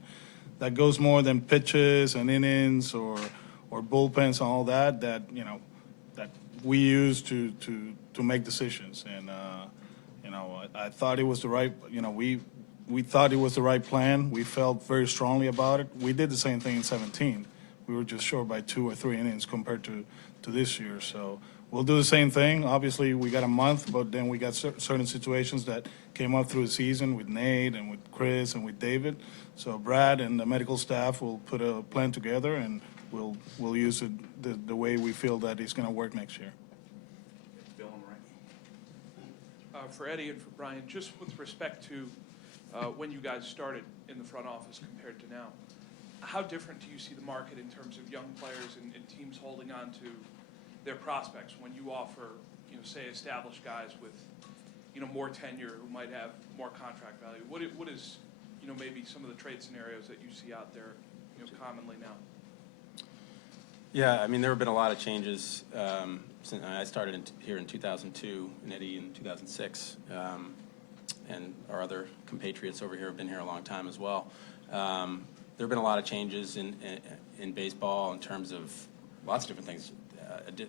that goes more than pitches and innings or bullpens and all that that we use to make decisions. And I thought it was the right. We thought it was the right plan. We felt very strongly about it. We did the same thing in 17. We were just short by 2 or 3 innings compared to this year. So we'll do the same thing. Obviously, we got a month, but then we got certain situations that came up through the season with Nate and with Chris and with David. So Brad and the medical staff will put a plan together, and we'll use it the way we feel that it's going to work next year. Bill, I'm right. For Eddie and for Brian, just with respect to when you guys started in the front office compared to now, how different do you see the market in terms of young players and teams holding on to their prospects when you offer, say, established guys with, more tenure who might have more contract value? What is, maybe some of the trade scenarios that you see out there, commonly now? Yeah, there have been a lot of changes since I started here in 2002, and Eddie in 2006, and our other compatriots over here have been here a long time as well. There have been a lot of changes in baseball in terms of lots of different things.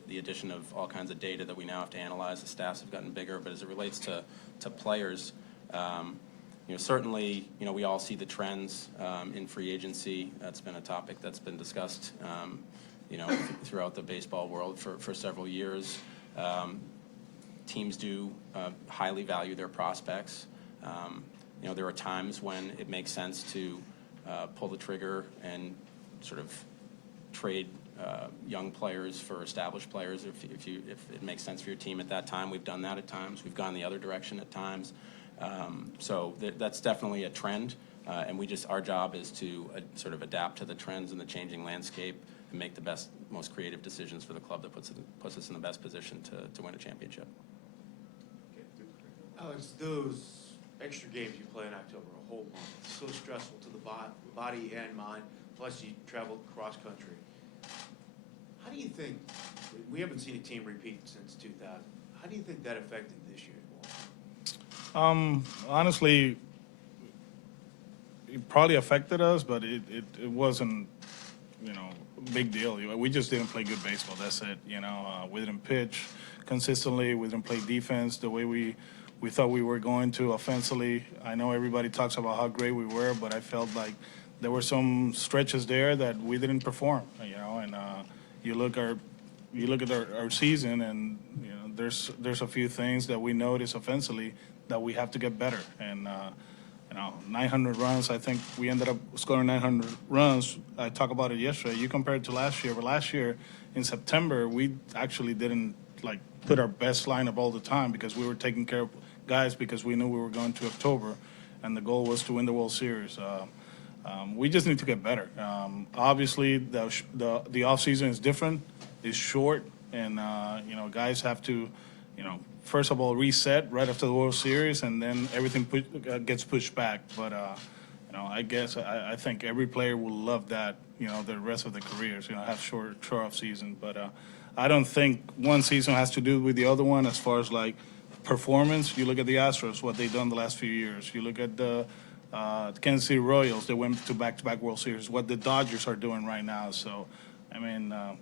The addition of all kinds of data that we now have to analyze. The staffs have gotten bigger, but as it relates to players, certainly, we all see the trends in free agency. That's been a topic that's been discussed, throughout the baseball world for several years. Teams do highly value their prospects. There are times when it makes sense to pull the trigger and sort of trade young players for established players if it makes sense for your team at that time. We've done that at times. We've gone the other direction at times. So that's definitely a trend, and our job is to sort of adapt to the trends and the changing landscape and make the best, most creative decisions for the club that puts us in the best position to win a championship. Alex, those extra games you play in October, a whole month, it's so stressful to the body and mind, plus you traveled cross country. How do you think, we haven't seen a team repeat since 2000, how do you think that affected this year's ball? Honestly, it probably affected us, but it wasn't, a big deal. We just didn't play good baseball, that's it. We didn't pitch consistently, we didn't play defense the way we thought we were going to offensively. I know everybody talks about how great we were, but I felt like there were some stretches there that we didn't perform, and you look at our season, and there's a few things that we notice offensively that we have to get better. And 900 runs, I think we ended up scoring 900 runs. I talked about it yesterday. You compare it to last year, but last year in September we actually didn't put our best lineup all the time because we were taking care of guys because we knew we were going to October, and the goal was to win the World Series. We just need to get better. Obviously, the off season is different. It's short, and guys have to, first of all, reset right after the World Series, and then everything gets pushed back. But I guess I think every player will love that. The rest of their careers, have short off season. But I don't think one season has to do with the other one as far as like performance. You look at the Astros, what they've done the last few years. You look at the Kansas City Royals, they went to back-to-back World Series, what the Dodgers are doing right now. So,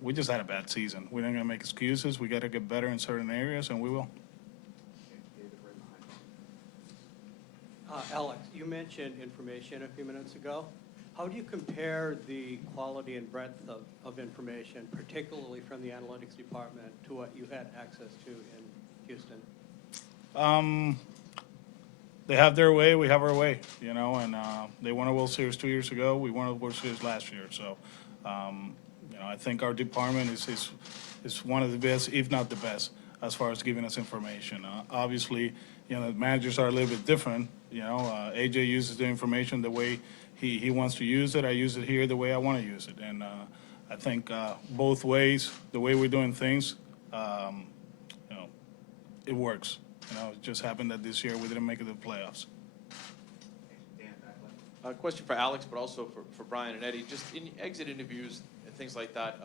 we just had a bad season. We're not going to make excuses. We got to get better in certain areas, and we will. Alex, you mentioned information a few minutes ago. How do you compare the quality and breadth of information, particularly from the analytics department, to what you had access to in Houston? They have their way, we have our way, and they won a World Series 2 years ago. We won a World Series last year. So, I think our department is one of the best, if not the best, as far as giving us information. Obviously, the managers are a little bit different. AJ uses the information the way he wants to use it. I use it here the way I want to use it. And I think both ways, the way we're doing things, it works. It just happened that this year we didn't make it to the playoffs. A question for Alex, but also for Brian and Eddie. Just in exit interviews and things like that,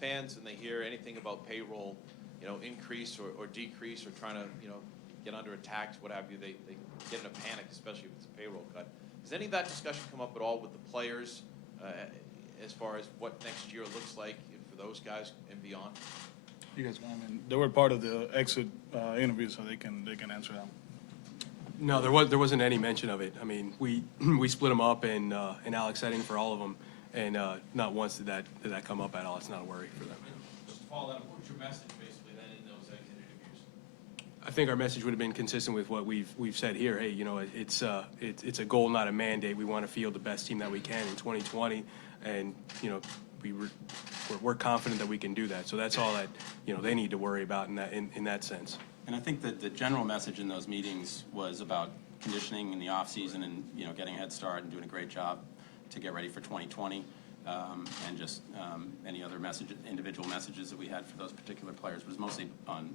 fans, and they hear anything about payroll, increase or decrease or trying to, get under attack, what have you, they get in a panic, especially if it's a payroll cut. Does any of that discussion come up at all with the players as far as what next year looks like for those guys and beyond? You guys, they were part of the exit interview, so they can answer that. No, there wasn't any mention of it. We split them up, and Alex sat in for all of them, and not once did that come up at all. It's not a worry for them. Just to follow that, what's your message basically then in those exit interviews? I think our message would have been consistent with what we've said here. Hey, it's a goal, not a mandate. We want to field the best team that we can in 2020, and we're confident that we can do that. So that's all that they need to worry about in that sense. And I think that the general message in those meetings was about conditioning in the off season and getting a head start and doing a great job to get ready for 2020, and just any other individual messages that we had for those particular players was mostly on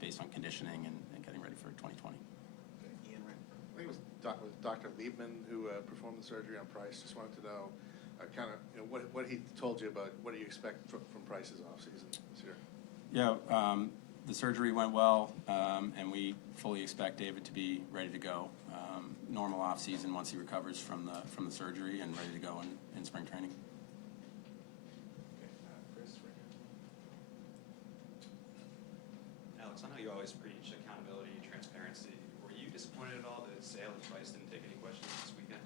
based on conditioning and getting ready for 2020. I think it was Dr. Liebman who performed the surgery on Price. Just wanted to know what he told you about what do you expect from Price's offseason this year? Yeah, the surgery went well, and we fully expect David to be ready to go. Normal off season once he recovers from the surgery and ready to go in spring training. Alex, I know you always preach accountability and transparency. Were you disappointed at all that Sale and Price didn't take any questions this weekend?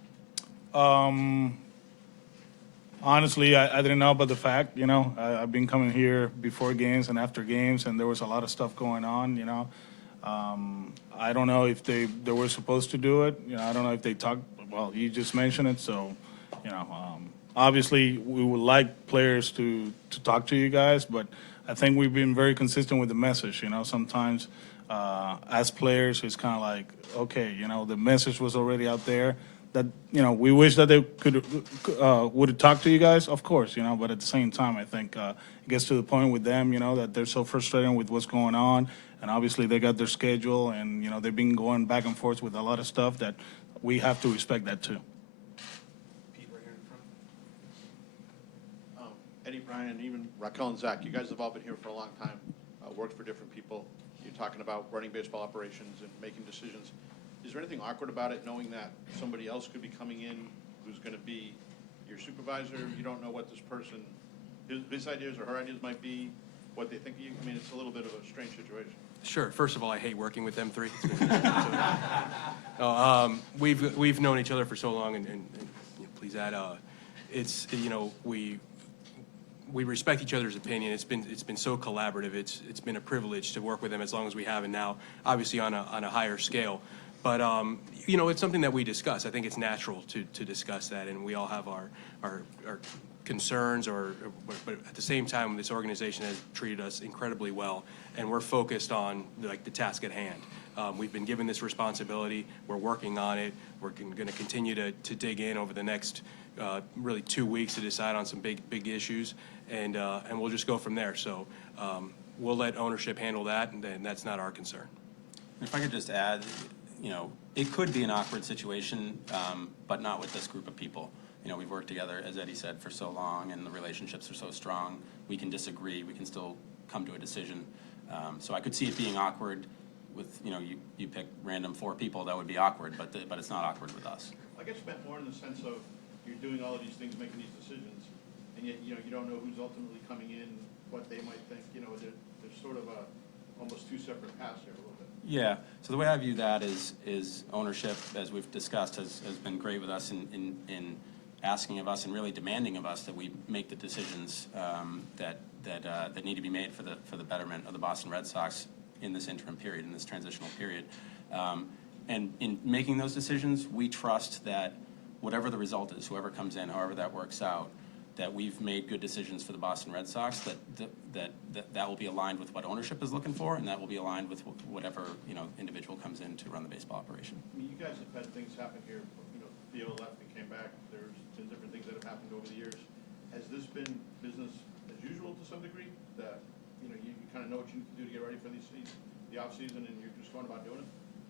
Honestly, I didn't know about the fact, I've been coming here before games and after games, and there was a lot of stuff going on, I don't know if they were supposed to do it. I don't know if they talked, well, you just mentioned it, so, obviously we would like players to talk to you guys, but I think we've been very consistent with the message, sometimes as players, it's kind of like, okay, the message was already out there. That we wish that they would have talked to you guys, of course, but at the same time, I think it gets to the point with them, that they're so frustrated with what's going on, and obviously they got their schedule, and they've been going back and forth with a lot of stuff that we have to respect that too. Pete, right here in front. Eddie, Brian, even Raquel and Zach, you guys have all been here for a long time, worked for different people. You're talking about running baseball operations and making decisions. Is there anything awkward about it, knowing that somebody else could be coming in who's going to be your supervisor? You don't know what this person, his ideas or her ideas might be, what they think of you. It's a little bit of a strange situation. Sure. First of all, I hate working with them three. We've known each other for so long, and please add, it's we respect each other's opinion. It's been so collaborative. It's been a privilege to work with them as long as we have, and now obviously on a higher scale. But it's something that we discuss. I think it's natural to discuss that, and we all have our concerns. But at the same time, this organization has treated us incredibly well, and we're focused on the task at hand. We've been given this responsibility. We're working on it. We're going to continue to dig in over the next really 2 weeks to decide on some big issues, and we'll just go from there. So we'll let ownership handle that, and that's not our concern. If I could just add, it could be an awkward situation, but not with this group of people. We've worked together, as Eddie said, for so long, and the relationships are so strong. We can disagree. We can still come to a decision. So I could see it being awkward with, you pick random 4 people, that would be awkward, but it's not awkward with us. I guess meant more in the sense of you're doing all of these things, making these decisions, and yet, you don't know who's ultimately coming in, what they might think. There's sort of almost 2 separate paths here a little bit. Yeah, so the way I view that is ownership, as we've discussed, has been great with us in asking of us and really demanding of us that we make the decisions that need to be made for the betterment of the Boston Red Sox in this interim period, in this transitional period. And in making those decisions, we trust that whatever the result is, whoever comes in, however that works out, that we've made good decisions for the Boston Red Sox, that will be aligned with what ownership is looking for, and that will be aligned with whatever individual comes in to run the baseball operation. I mean, you guys have had things happen here. Theo left and came back. There's been different things that have happened over the years. Has this been business as usual to some degree? That you kind of know what you need to do to get ready for the off season, and you're just going about doing it?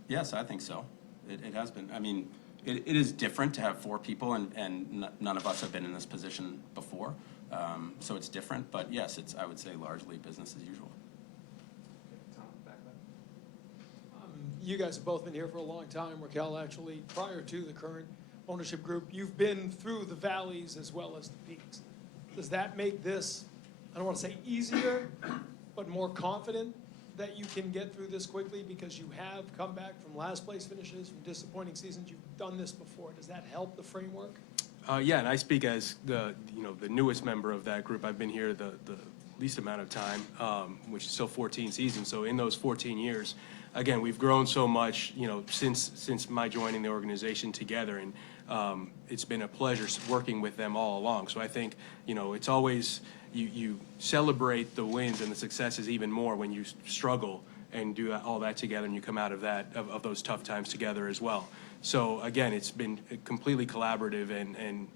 Yes, I think so. It has been. I mean, it is different to have 4 people, and none of us have been in this position before. So it's different, but yes, I would say largely business as usual. Tom, back then. You guys have both been here for a long time. Raquel, actually, prior to the current ownership group, you've been through the valleys as well as the peaks. Does that make this, I don't want to say easier, but more confident that you can get through this quickly because you have come back from last place finishes, from disappointing seasons? You've done this before. Does that help the framework? Yeah, and I speak as the newest member of that group. I've been here the least amount of time, which is still 14 seasons. So in those 14 years, again, we've grown so much, since my joining the organization together, and it's been a pleasure working with them all along. So I think, it's always, you celebrate the wins and the successes even more when you struggle and do all that together, and you come out of those tough times together as well. So again, it's been completely collaborative, and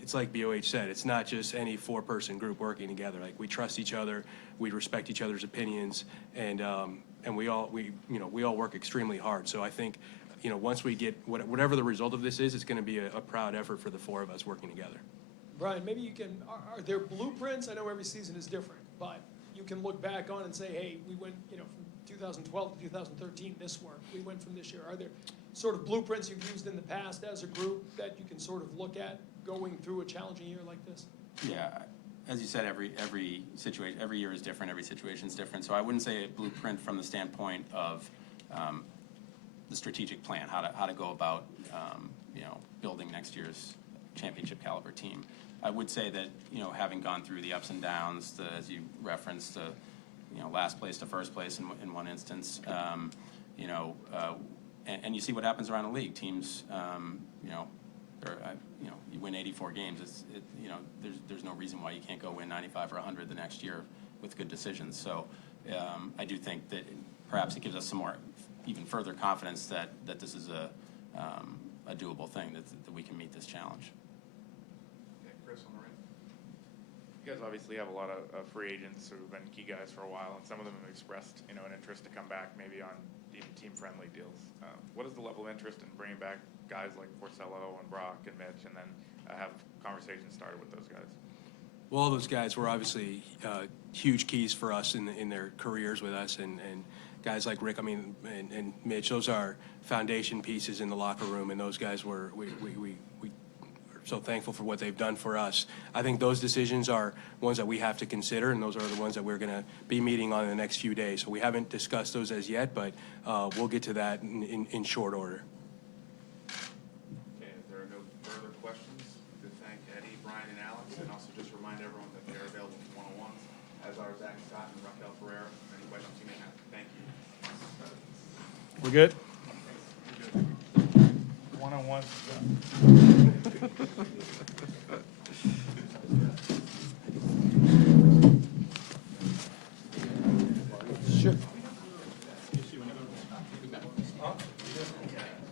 it's like BOH said, it's not just any 4-person group working together. Like, we trust each other, we respect each other's opinions, and we all work extremely hard. So I think, once we get whatever the result of this is, it's going to be a proud effort for the 4 of us working together. Brian, maybe you can, are there blueprints? I know every season is different, but you can look back on and say, hey, we went, from 2012 to 2013, this worked. We went from this year. Are there sort of blueprints you've used in the past as a group that you can sort of look at going through a challenging year like this? Yeah, as you said, every situation, every year is different, every situation is different. So I wouldn't say a blueprint from the standpoint of the strategic plan, how to go about building next year's championship caliber team. I would say that having gone through the ups and downs, as you referenced, last place to first place in one instance, and you see what happens around the league. Teams, you win 84 games. There's no reason why you can't go win 95 or 100 the next year with good decisions. So I do think that perhaps it gives us some more, even further confidence that this is a doable thing, that we can meet this challenge. Okay, Chris on the right. You guys obviously have a lot of free agents who've been key guys for a while, and some of them have expressed an interest to come back maybe on team-friendly deals. What is the level of interest in bringing back guys like Porcello and Brock and Mitch, and then have conversations started with those guys? Well, all those guys were obviously huge keys for us in their careers with us, and guys like Rick, and Mitch, those are foundation pieces in the locker room, and those guys we are so thankful for what they've done for us. I think those decisions are ones that we have to consider, and those are the ones that we're going to be meeting on in the next few days. So we haven't discussed those as yet, but we'll get to that in short order. Okay, if there are no further questions, to thank Eddie, Brian, and Alex, and also just remind everyone that they're available for one-on-ones, as are Zach Scott and Raquel Ferreira. Any questions you may have. Thank you. We're good? One-on-ones.